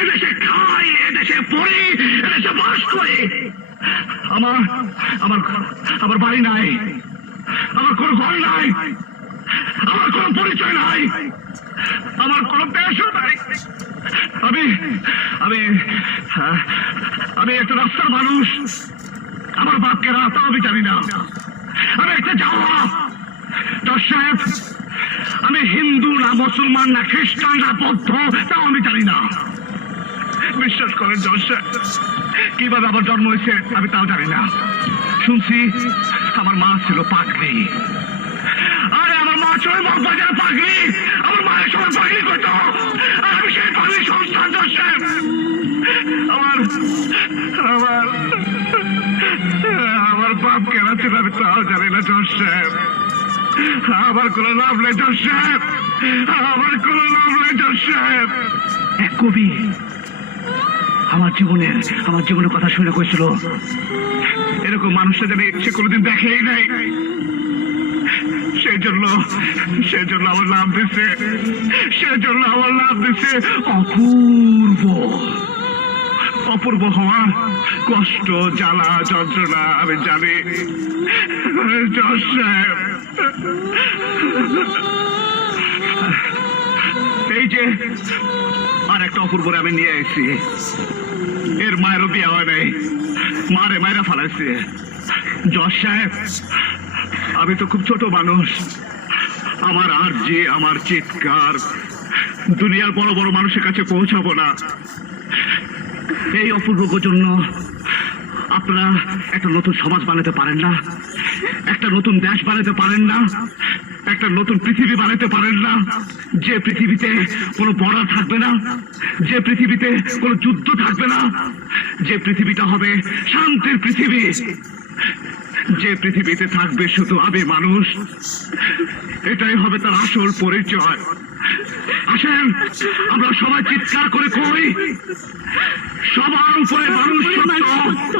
এদেশে খাই, এদেশে পড়ি, এদেশে বাস করি। আমার আমার আমার বাড়ি নাই, আমার কোনো ঘর নাই, আমার কোনো পরিচয় নাই, আমার কোনো দেশও নাই। আমি আমি আমি একটা রাস্তার মানুষ। আমার বাপকে রাস্তা আমি জানি না। আমি একটা যাওয়া জজ সাহেব। আমি হিন্দু না মুসলমান না খ্রিস্টান না বৌদ্ধ তাও আমি জানি না। বিশ্বাস করেন জজ সাহেব, কিভাবে আমার জন্ম হয়েছে আমি তাও জানি না। শুনছি আমার মা ছিল পাগলি। আরে আমার মা ছিল মগবাজার পাগলি। আমার মায়ের সময় পাগলি করতো, আর আমি সেই পাগলি সন্তান। জজ সাহেব, আমার আমার আমার বাপ কেন ছিল আমি তাও জানি না। জজ সাহেব, আমার কোনো লাভ নেই। জজ সাহেব, আমার কোনো লাভ নেই। জজ সাহেব, এক কবি আমার জীবনের কথা শুনে কইছিল, এরকম মানুষের যেন সে কোনোদিন দেখেই নাই। সেই জন্য আমার নাম দিছে, অপূর্ব হওয়া কষ্ট, জ্বালা, যন্ত্রণা আমি জানি। জজ সাহেব, এই যে আর একটা অপূর্বরে আমি নিয়ে এসেছি। এর মায়েরও বিয়ে হয় নাই, মায়েরা ফালাইছে। জজ সাহেব, আমি তো খুব ছোট মানুষ। আমার আরজি, আমার চিৎকার দুনিয়ার বড় বড় মানুষের কাছে পৌঁছাবো না। এই অপূর্বর জন্য আপনারা একটা নতুন সমাজ বানাতে পারেন না, একটা নতুন দেশ বানাতে পারেন না, একটা নতুন পৃথিবী বানাতে পারেন না, যে পৃথিবীতে কোনো বর্ডার থাকবে না, যে পৃথিবীতে কোনো যুদ্ধ থাকবে না, যে পৃথিবীটা হবে শান্তির পৃথিবী, যে পৃথিবীতে থাকবে শুধু আমি মানুষ। এটাই হবে তার আসল পরিচয়। আসেন আমরা সবাই চিৎকার করে কই, সবার উপরে মানুষ সত্য,